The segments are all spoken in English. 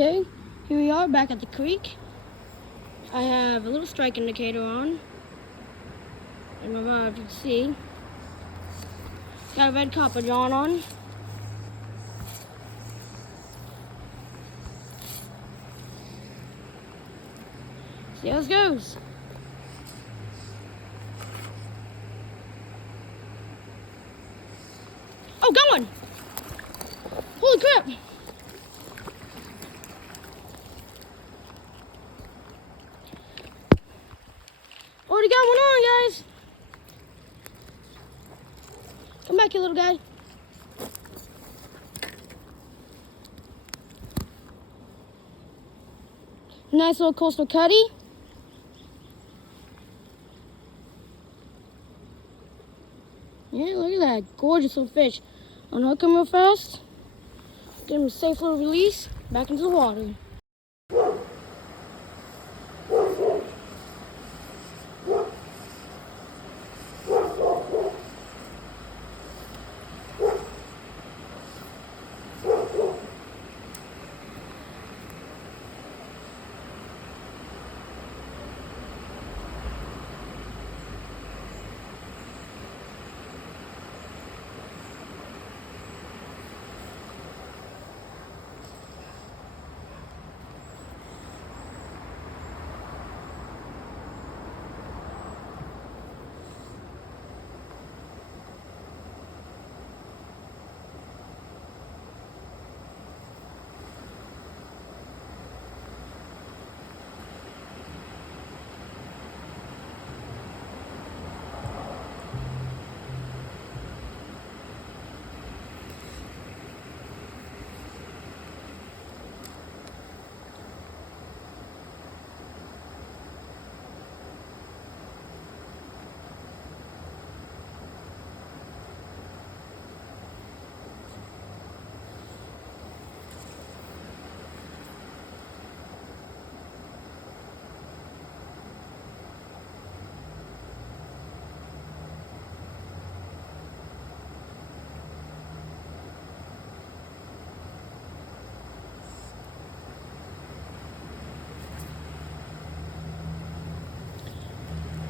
Okay, here we are back at the creek. I have a little strike indicator on. I don't know if you can see. Got a red copper john on. See how this goes. Oh, going! Holy crap! Already got one on, guys. Come back here, little guy. Nice little coastal cutty. Yeah, look at that. Gorgeous little fish. Unhook him real fast. Get him a safe little release. Back into the water.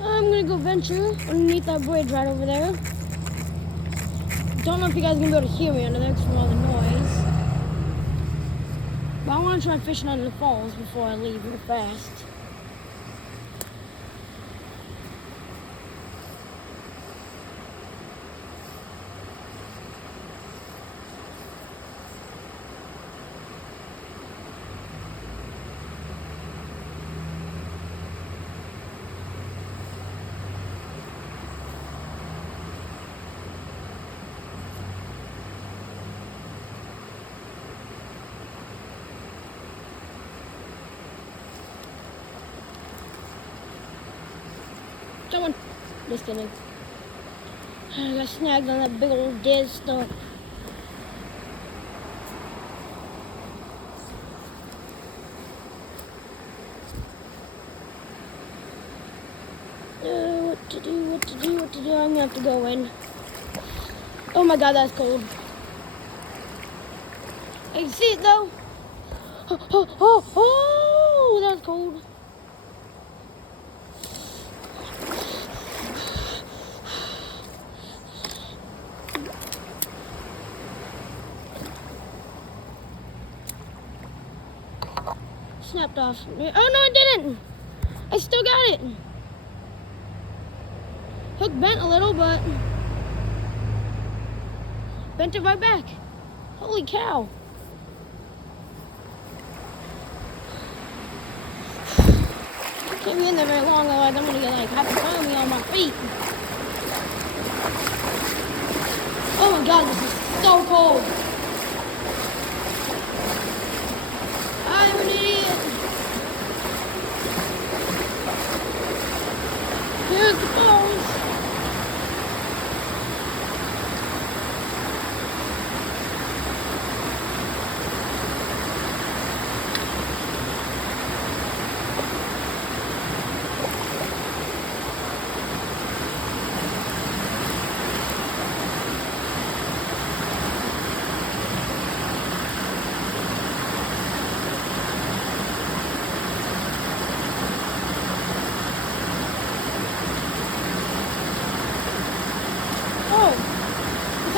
I'm gonna go venture underneath that bridge right over there. Don't know if you guys are gonna be able to hear me under there because from all the noise. But I want to try fishing under the falls before I leave real fast. Someone, just kidding. I got snagged on that big old dead stump. What to do? I'm gonna have to go in. Oh my god, that's cold. I can see it though. Oh, that was cold. Snapped off. Oh no, I didn't. I still got it. Hook bent a little, but bent it right back. Holy cow. Can't be in there very long, otherwise I'm gonna get like half a pound of me on my feet. Oh my god, this is so cold. I'm an idiot. Here's the falls.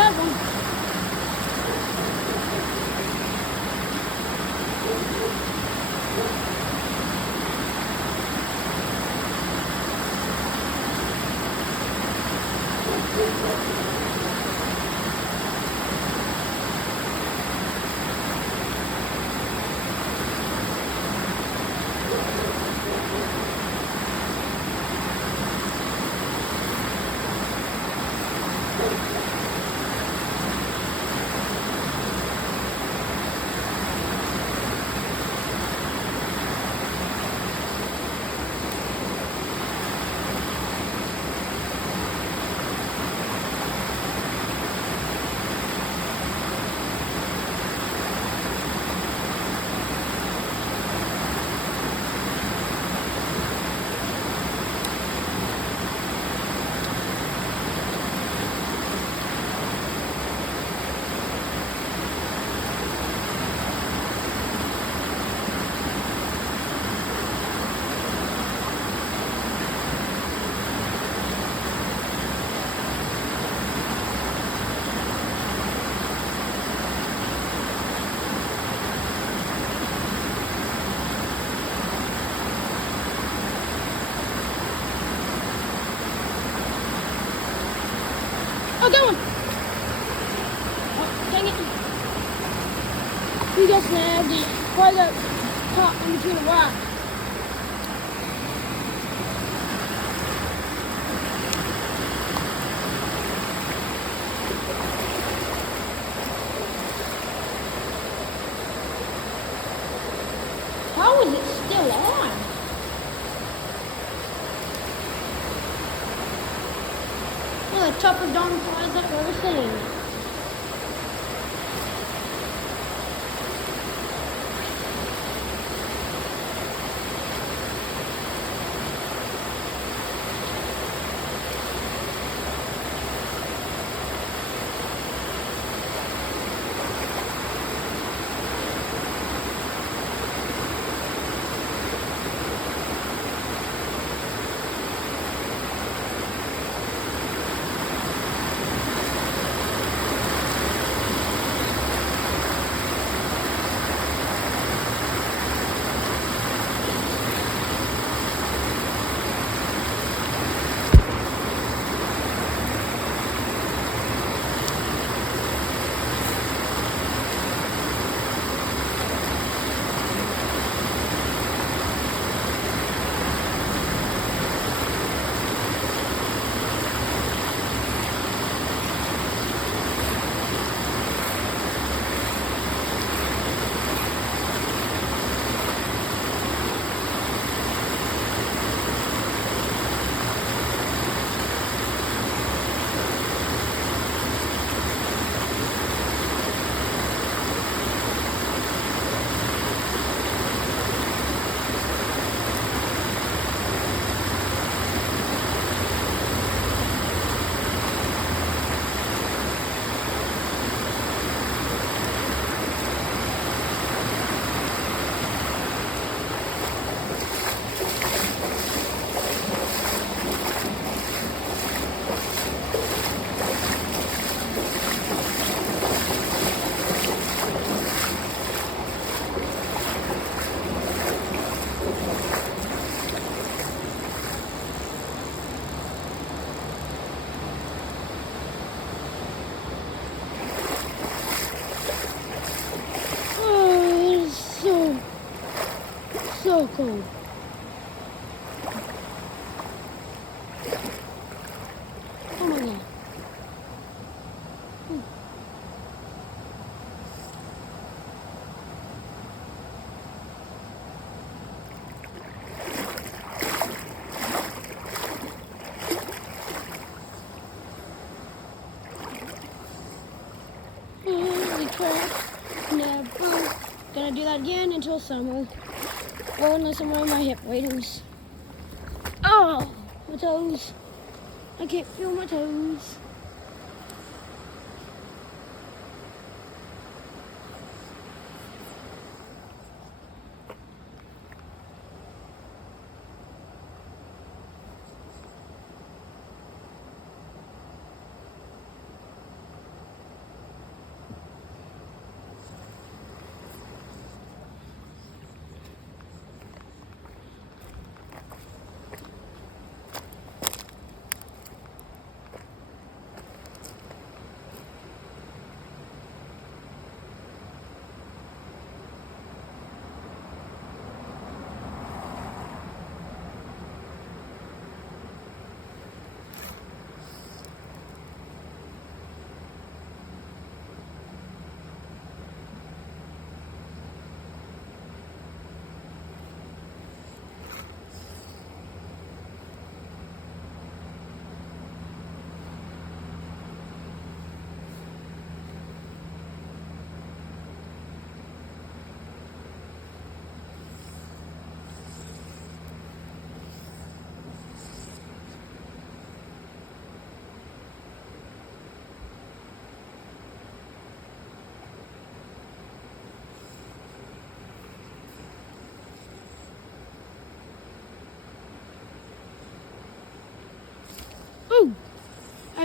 got one. Oh, got one. Oh, dang it. You got snagged. Probably got caught in between a rock. How is it still on? Well, the toughest darn flies I've ever seen. So cold. Oh my god. Holy crap. Never gonna do that again until summer. Well, unless I'm wearing my hip waders. Oh, my toes. I can't feel my toes.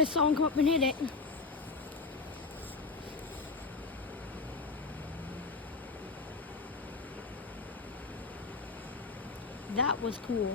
I saw him come up and hit it. That was cool.